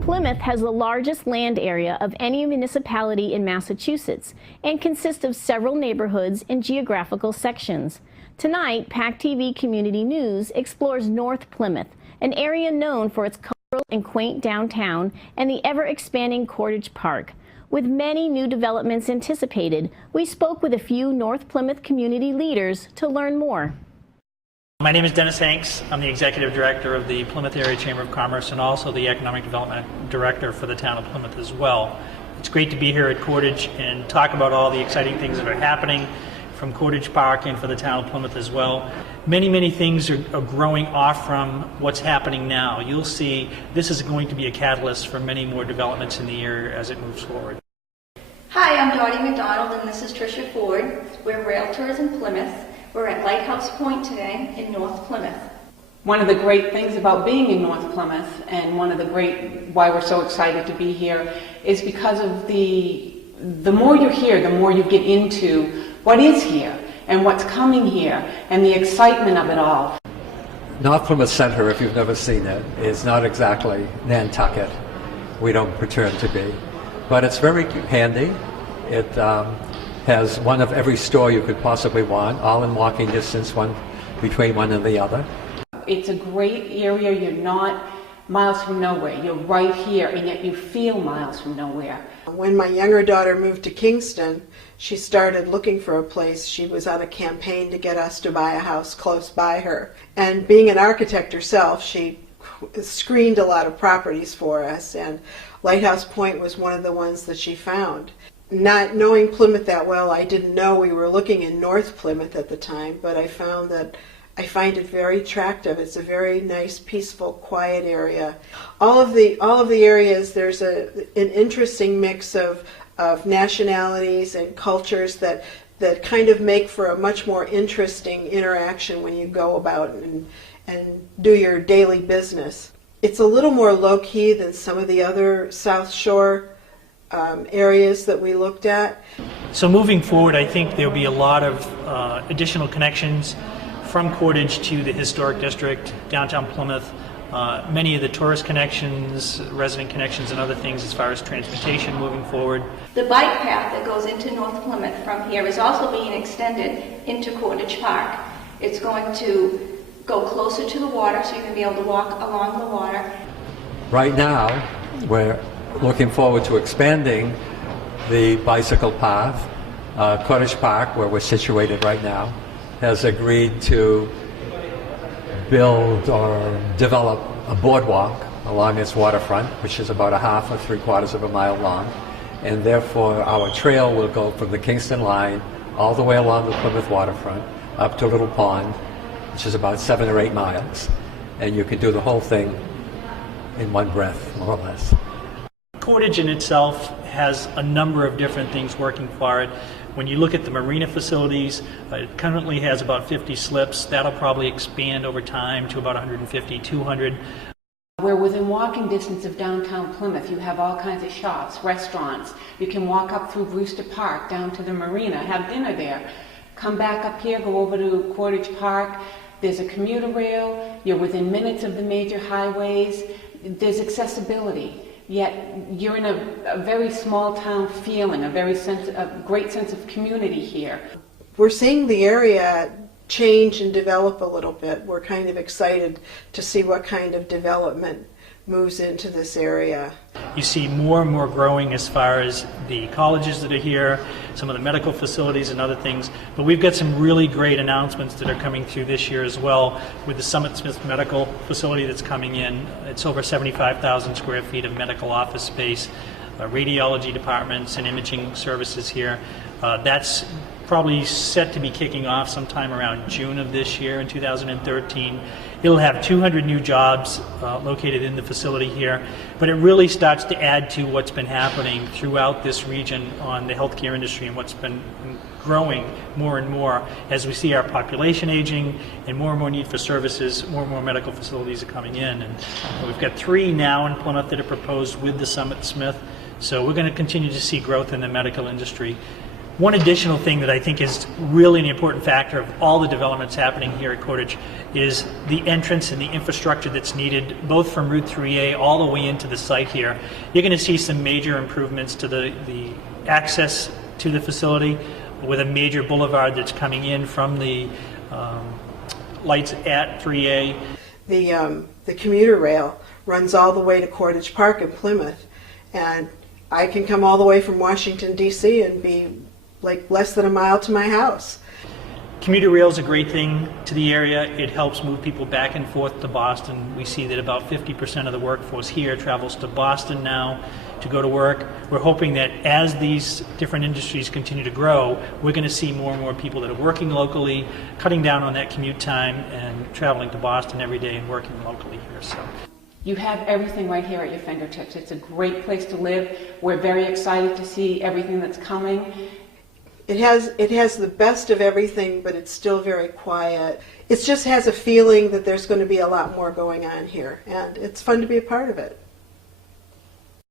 Plymouth has the largest land area of any municipality in Massachusetts and consists of several neighborhoods in geographical sections. Tonight, PAC TV Community News explores North Plymouth, an area known for its cultural and quaint downtown and the ever-expanding Cottage Park. With many new developments anticipated, we spoke with a few North Plymouth community leaders to learn more. My name is Dennis Hanks. I'm the Executive Director of the Plymouth Area Chamber of Commerce and also the Economic Development Director for the town of Plymouth as well. It's great to be here at Cottage and talk about all the exciting things that are happening from Cottage Park and for the town of Plymouth as well. Many things are growing off from what's happening now. You'll see this is going to be a catalyst for many more developments in the area as it moves forward. Hi, I'm Dottie McDonald and this is Tricia Ford. We're realtors in Plymouth. We're at Lighthouse Point today in North Plymouth. One of the great things about being in North Plymouth and one of the why we're so excited to be here is because of the more you're here, the more you get into what is here and what's coming here and the excitement of it all. North Plymouth Center, if you've never seen it, is not exactly Nantucket. We don't pretend to be. But it's very handy. It has one of every store you could possibly want, all in walking distance between one and the other. It's a great area. You're not miles from nowhere. You're right here, and yet you feel miles from nowhere. When my younger daughter moved to Kingston, she started looking for a place. She was on a campaign to get us to buy a house close by her. And being an architect herself, she screened a lot of properties for us, and Lighthouse Point was one of the ones that she found. Not knowing Plymouth that well, I didn't know we were looking in North Plymouth at the time, but I find it very attractive. It's a very nice, peaceful, quiet area. All of the areas, there's an interesting mix of nationalities and cultures that kind of make for a much more interesting interaction when you go about and do your daily business. It's a little more low-key than some of the other South Shore areas that we looked at. So moving forward, I think there'll be a lot of additional connections from Cottage to the historic district, downtown Plymouth, many of the tourist connections, resident connections, and other things as far as transportation moving forward. The bike path that goes into North Plymouth from here is also being extended into Cottage Park. It's going to go closer to the water, so you're going to be able to walk along the water. Right now, we're looking forward to expanding the bicycle path. Cottage Park, where we're situated right now, has agreed to build or develop a boardwalk along its waterfront, which is about 1/2 or 3/4 of a mile long, and therefore our trail will go from the Kingston line all the way along the Plymouth waterfront up to Little Pond, which is about 7 or 8 miles, and you can do the whole thing in one breath, more or less. Cottage in itself has a number of different things working for it. When you look at the marina facilities, it currently has about 50 slips. That'll probably expand over time to about 150, 200. We're within walking distance of downtown Plymouth. You have all kinds of shops, restaurants. You can walk up through Brewster Park down to the marina, have dinner there. Come back up here, go over to Cottage Park. There's a commuter rail. You're within minutes of the major highways. There's accessibility. Yet you're in a very small town feeling, a great sense of community here. We're seeing the area change and develop a little bit. We're kind of excited to see what kind of development moves into this area. You see more and more growing as far as the colleges that are here, some of the medical facilities and other things, but we've got some really great announcements that are coming through this year as well with the Summit Smith Medical Facility that's coming in. It's over 75,000 square feet of medical office space, radiology departments and imaging services here. That's probably set to be kicking off sometime around June of this year in 2013. It'll have 200 new jobs located in the facility here, but it really starts to add to what's been happening throughout this region on the healthcare industry and what's been growing more and more as we see our population aging and more need for services. More and more medical facilities are coming in, and we've got 3 now in Plymouth that are proposed with the Summit Smith, so we're going to continue to see growth in the medical industry. One additional thing that I think is really an important factor of all the developments happening here at Cottage is the entrance and the infrastructure that's needed, both from Route 3A all the way into the site here. You're going to see some major improvements to the access to the facility, with a major boulevard that's coming in from the lights at 3A. The commuter rail runs all the way to Cottage Park in Plymouth, and I can come all the way from Washington, D.C. and be like less than a mile to my house. Commuter rail is a great thing to the area. It helps move people back and forth to Boston. We see that about 50% of the workforce here travels to Boston now to go to work. We're hoping that as these different industries continue to grow, we're going to see more and more people that are working locally, cutting down on that commute time and traveling to Boston every day and working locally here. So You have everything right here at your fingertips. It's a great place to live. We're very excited to see everything that's coming. It has the best of everything, but it's still very quiet. It just has a feeling that there's going to be a lot more going on here, and it's fun to be a part of it.